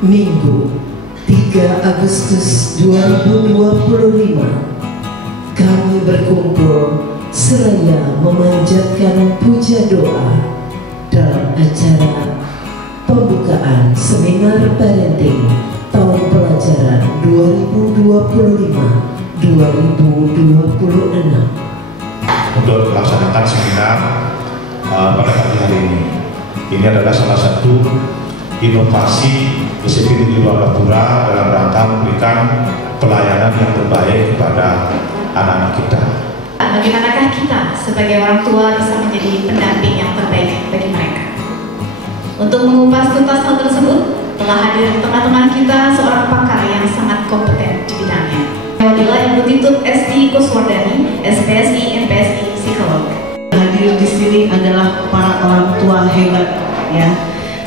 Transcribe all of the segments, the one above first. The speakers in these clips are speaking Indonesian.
Minggu 3 Agustus 2025 kami berkumpul seraya memanjatkan puja doa dalam acara pembukaan seminar parenting tahun pelajaran 2025-2026 untuk melaksanakan seminar pada pagi hari ini. Ini adalah salah satu inovasi disiplin di luar Rapura dalam rangka memberikan pelayanan yang terbaik kepada anak-anak kita. Bagaimanakah kita sebagai orang tua bisa menjadi pendamping yang terbaik bagi mereka? Untuk mengupas tuntas hal tersebut, telah hadir di tengah-tengah kita seorang pakar yang sangat kompeten di bidangnya. Wadila Ibu Titut Esti Kuswardani, SPSI, MPSI, Psikolog. Hadir di sini adalah para orang tua hebat, ya.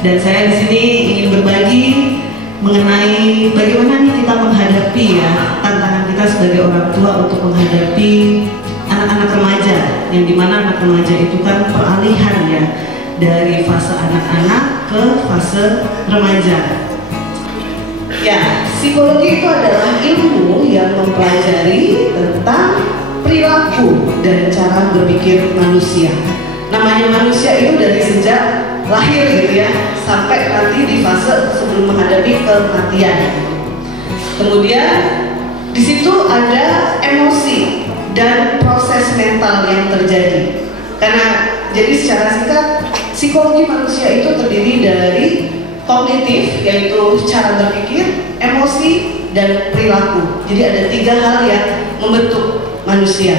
Dan saya di sini ingin berbagi mengenai bagaimana kita menghadapi tantangan kita sebagai orang tua untuk menghadapi anak-anak remaja, yang dimana anak remaja itu kan peralihan dari fase anak-anak ke fase remaja. Ya, psikologi itu adalah ilmu yang mempelajari tentang perilaku dan cara berpikir manusia. Namanya manusia itu dari sejak lahir sampai nanti di fase sebelum menghadapi kematian. Kemudian di situ ada emosi dan proses mental yang terjadi. Karena jadi secara singkat, psikologi manusia itu terdiri dari kognitif, yaitu cara berpikir, emosi, dan perilaku. Jadi ada 3 hal yang membentuk manusia.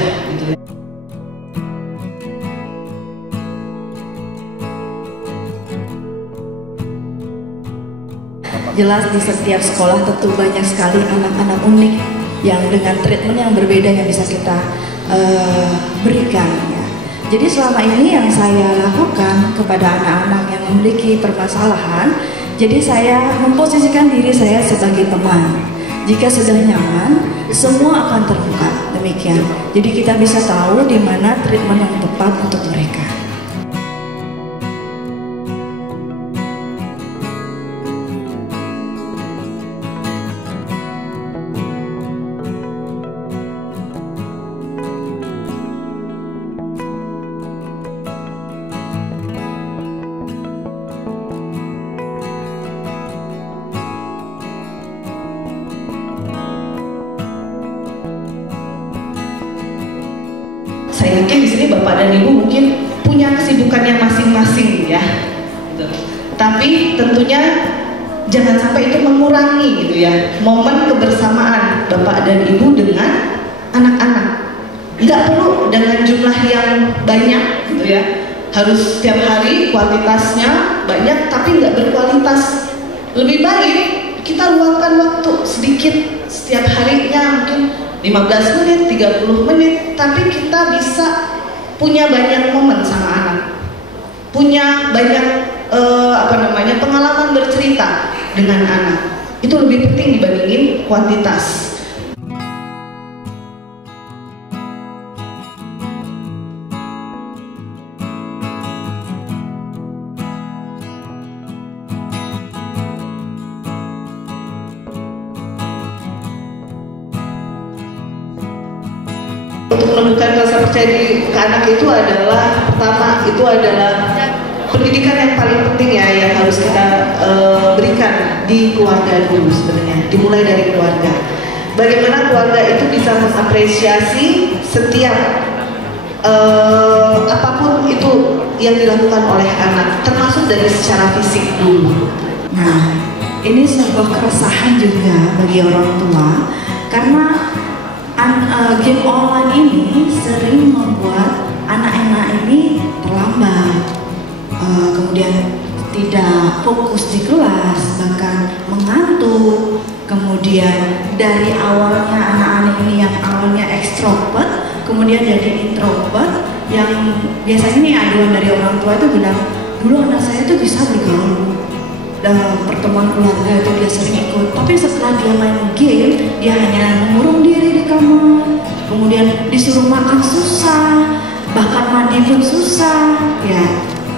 Jelas di setiap sekolah tentu banyak sekali anak-anak unik yang dengan treatment yang berbeda yang bisa kita berikan. Ya. Jadi selama ini yang saya lakukan kepada anak-anak yang memiliki permasalahan, jadi saya memposisikan diri saya sebagai teman. Jika sudah nyaman, semua akan terbuka. Demikian. Jadi kita bisa tahu di mana treatment yang tepat untuk mereka. Saya yakin di sini Bapak dan Ibu mungkin punya kesibukannya masing-masing ya. Tapi tentunya jangan sampai itu mengurangi momen kebersamaan Bapak dan Ibu dengan anak-anak. Nggak perlu dengan jumlah yang banyak Harus setiap hari kuantitasnya banyak tapi nggak berkualitas. Lebih baik kita luangkan waktu sedikit setiap harinya, mungkin 15 menit, 30 menit, tapi kita bisa punya banyak momen sama anak, punya banyak pengalaman bercerita dengan anak. Itu lebih penting dibandingin kuantitas. Untuk menumbuhkan rasa percaya diri ke anak itu adalah, pertama itu adalah pendidikan yang paling penting yang harus kita berikan di keluarga dulu sebenarnya, dimulai dari keluarga. Bagaimana keluarga itu bisa mengapresiasi setiap apapun itu yang dilakukan oleh anak, termasuk dari secara fisik dulu. Nah, ini sebuah keresahan juga bagi orang tua karena game online ini sering membuat anak-anak ini terlambat, kemudian tidak fokus di kelas, bahkan mengantuk. Kemudian dari awalnya anak-anak ini yang awalnya ekstrovert, kemudian jadi introvert, yang biasanya ini aduan dari orang tua itu bilang, dulu anak saya itu bisa bergaul, pertemuan keluarga itu dia sering ikut, tapi setelah dia main game, dia hanya mengurung diri di kamar, kemudian disuruh makan susah, bahkan mandi pun susah. Ya,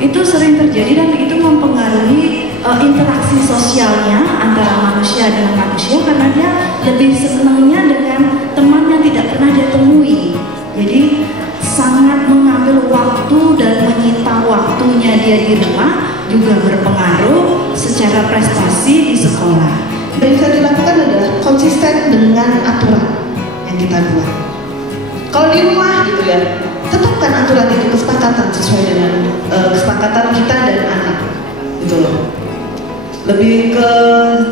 itu sering terjadi dan itu mempengaruhi interaksi sosialnya antara manusia dengan manusia, karena dia lebih senangnya dengan teman yang tidak pernah dia temui. Jadi sangat mengambil waktu dan menyita waktunya dia di rumah, juga berpengaruh secara prestasi di sekolah. Yang bisa dilakukan adalah konsisten dengan aturan yang kita buat. Kalau di rumah gitu ya, tetapkan aturan itu, kesepakatan sesuai dengan kesepakatan kita dan anak gitu loh. Lebih ke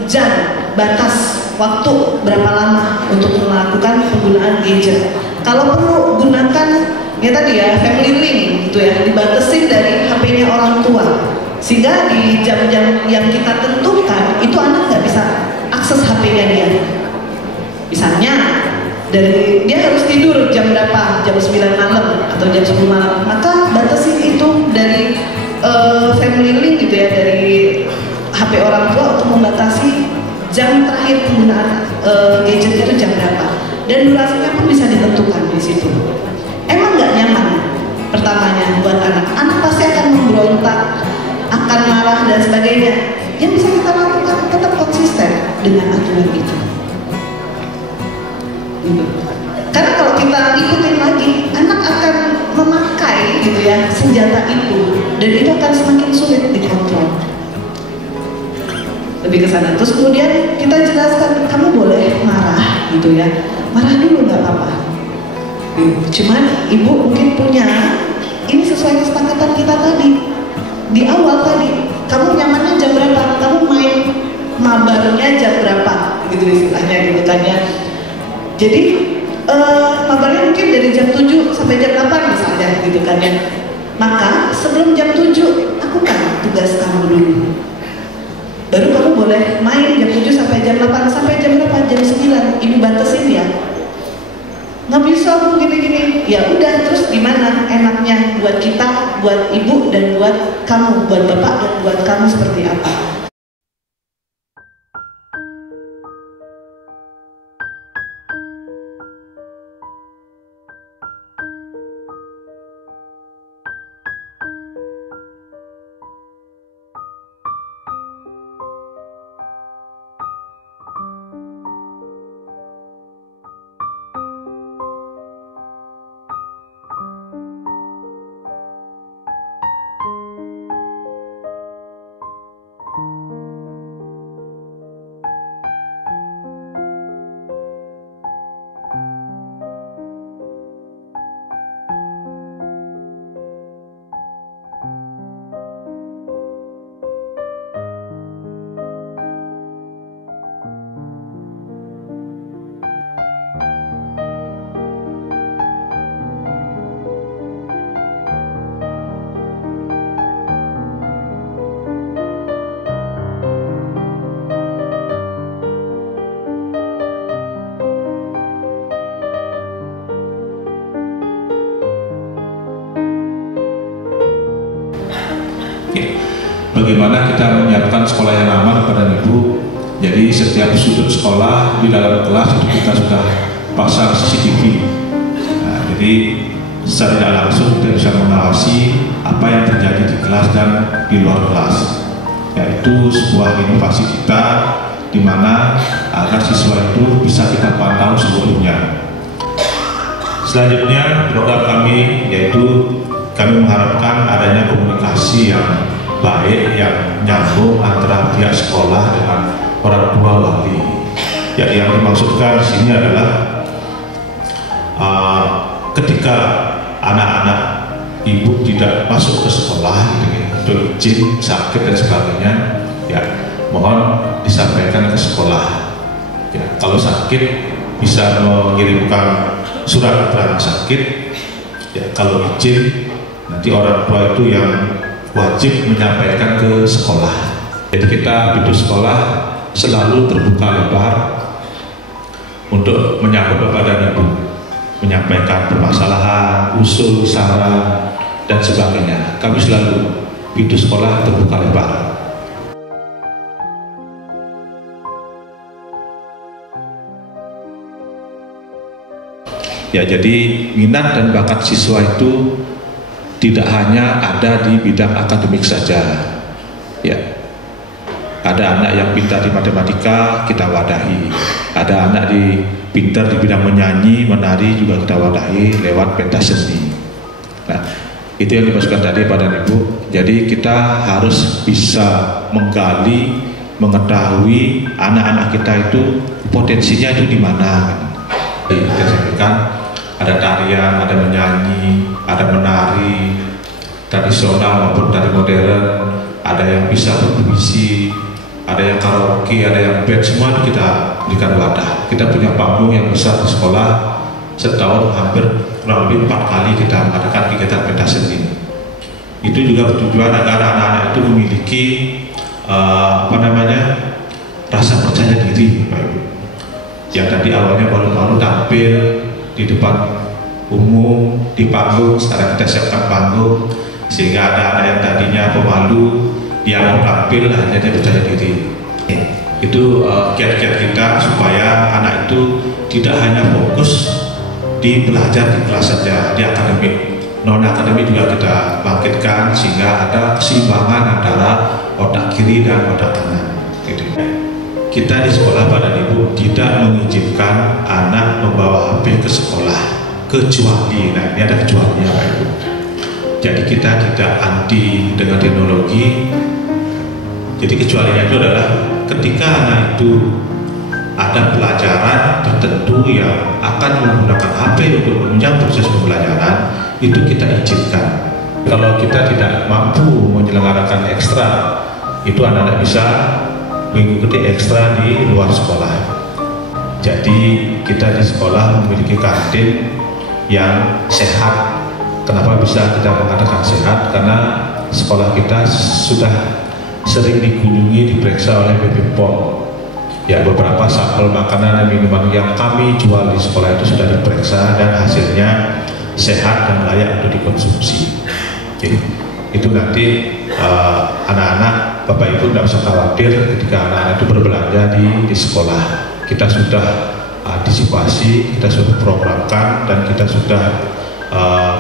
jam, batas waktu berapa lama untuk melakukan penggunaan gadget. Kalau perlu gunakan ya tadi ya family link gitu ya, dibatasin dari HP-nya orang tua, sehingga di jam-jam yang kita tentukan itu anak nggak bisa akses HP-nya dia. Misalnya dari dia harus tidur jam berapa, jam 9 malam atau jam 10 malam, maka batasin itu dari family link gitu ya, dari HP orang tua untuk membatasi jam terakhir penggunaan gadget itu jam berapa, dan durasinya pun bisa ditentukan di situ. Emang nggak nyaman pertamanya buat anak pasti akan memberontak, akan marah dan sebagainya. Yang bisa kita lakukan tetap konsisten dengan aturan itu. Karena kalau kita ikutin lagi, anak akan memakai gitu ya senjata itu, dan itu akan semakin sulit dikontrol. Lebih ke sana. Terus kemudian kita jelaskan, kamu boleh marah gitu ya, marah dulu nggak apa-apa. Cuman ibu mungkin punya, ini sesuai kesepakatan kita tadi di awal tadi, kamu nyamannya jam berapa, kamu main mabarnya jam berapa gitu istilahnya gitu kan ya. Jadi mabarnya mungkin dari jam 7 sampai jam 8 misalnya gitu kan ya. Maka sebelum jam 7 lakukan tugas kamu dulu, baru kamu boleh main jam 7 sampai jam 8. Sampai jam berapa? Jam 9 ibu batasin ya. Nggak bisa bu gini-gini. Ya udah, terus gimana enaknya buat kita, buat ibu dan buat kamu, buat bapak dan buat kamu seperti apa? Bagaimana kita menyiapkan sekolah yang aman kepada ibu. Jadi setiap sudut sekolah di dalam kelas itu kita sudah pasang CCTV. Nah, jadi secara tidak langsung kita bisa mengawasi apa yang terjadi di kelas dan di luar kelas. Yaitu sebuah inovasi kita di mana agar siswa itu bisa kita pantau seluruhnya. Selanjutnya program kami yaitu kami mengharapkan adanya komunikasi yang baik, yang nyambung antara pihak sekolah dengan orang tua wali. Jadi yang dimaksudkan di sini adalah ketika anak-anak ibu tidak masuk ke sekolah untuk izin sakit dan sebagainya, ya mohon disampaikan ke sekolah. Ya, kalau sakit bisa mengirimkan surat keterangan sakit. Ya, kalau izin nanti orang tua itu yang wajib menyampaikan ke sekolah. Jadi kita pintu sekolah selalu terbuka lebar untuk menyambut bapak dan ibu, menyampaikan permasalahan, usul, saran dan sebagainya. Kami selalu pintu sekolah terbuka lebar. Ya, jadi minat dan bakat siswa itu tidak hanya ada di bidang akademik saja, ya. Ada anak yang pintar di matematika, kita wadahi. Ada anak pintar di bidang menyanyi, menari, juga kita wadahi lewat pentas seni. Nah, itu yang dimaksudkan tadi Bapak Ibu. Jadi kita harus bisa menggali, mengetahui anak-anak kita itu potensinya itu di mana. Kita sampaikan ada tarian, ada menyanyi, ada menari tradisional maupun tari modern, ada yang bisa berpuisi, ada yang karaoke, ada yang band, semua itu kita berikan wadah. Kita punya panggung yang besar di sekolah, setahun hampir kurang lebih 4 kali kita mengadakan kegiatan pentas seni. Itu juga bertujuan agar anak-anak itu memiliki rasa percaya diri, Bapak Ibu. Yang tadi awalnya malu-malu tampil di depan umum, di panggung, sekarang kita siapkan panggung, sehingga ada anak yang tadinya pemalu, dia mau tampil, akhirnya dia percaya diri. Itu kiat-kiat kita supaya anak itu tidak hanya fokus di belajar di kelas saja, di akademik. Non-akademik juga kita bangkitkan sehingga ada keseimbangan antara otak kiri dan otak kanan. Kita di sekolah Bapak Ibu tidak mengizinkan anak membawa HP ke sekolah, kecuali, nah ini ada kecualinya Bapak Ibu. Jadi kita tidak anti dengan teknologi. Jadi kecualinya itu adalah ketika anak itu ada pelajaran tertentu yang akan menggunakan HP untuk menunjang proses pembelajaran, itu kita izinkan. Kalau kita tidak mampu menyelenggarakan ekstra, itu anak-anak bisa mengikuti ekstra di luar sekolah. Jadi kita di sekolah memiliki kantin yang sehat. Kenapa bisa kita mengatakan sehat? Karena sekolah kita sudah sering dikunjungi, diperiksa oleh BPOM. Ya, beberapa sampel makanan dan minuman yang kami jual di sekolah itu sudah diperiksa dan hasilnya sehat dan layak untuk dikonsumsi. Jadi itu nanti anak-anak, Bapak Ibu tidak usah khawatir ketika anak-anak itu berbelanja di sekolah. Kita sudah antisipasi, kita sudah programkan, dan kita sudah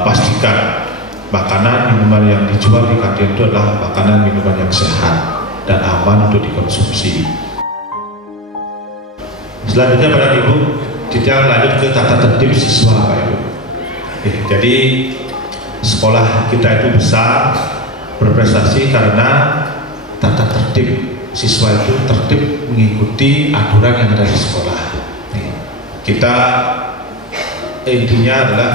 pastikan makanan minuman yang dijual di kantin itu adalah makanan minuman yang sehat dan aman untuk dikonsumsi. Selanjutnya Bapak Ibu, kita lanjut ke tata tertib siswa Bapak Ibu. Jadi sekolah kita itu besar, berprestasi karena tata tertib siswa itu tertib mengikuti aturan yang ada di sekolah. Kita intinya adalah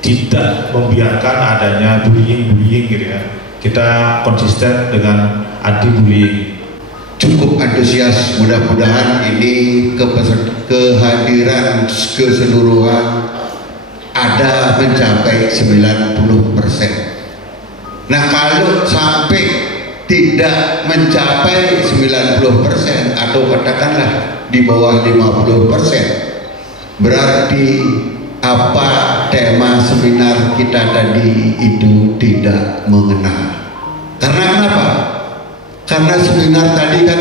tidak membiarkan adanya bullying gitu ya. Kita konsisten dengan anti bullying. Cukup antusias, mudah-mudahan ini kehadiran keseluruhan ada mencapai 90%. Nah, kalau sampai tidak mencapai 90% atau katakanlah di bawah 50%, berarti apa tema seminar kita tadi itu tidak mengena. Karena kenapa? Karena seminar tadi kan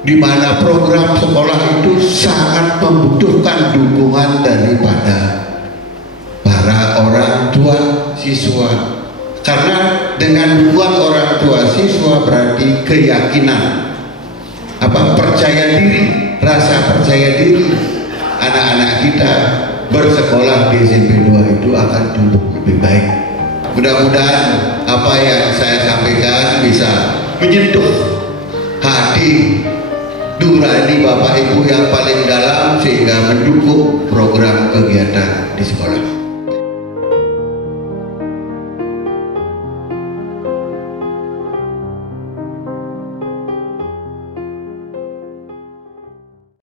di mana program sekolah itu sangat membutuhkan dukungan daripada para orang tua siswa. Karena dengan dukungan orang tua siswa berarti keyakinan, percaya diri, rasa percaya diri anak-anak kita bersekolah di SMP 2 itu akan tumbuh lebih baik. Mudah-mudahan apa yang saya sampaikan bisa menyentuh hati nurani Bapak Ibu yang paling dalam sehingga mendukung program kegiatan di sekolah.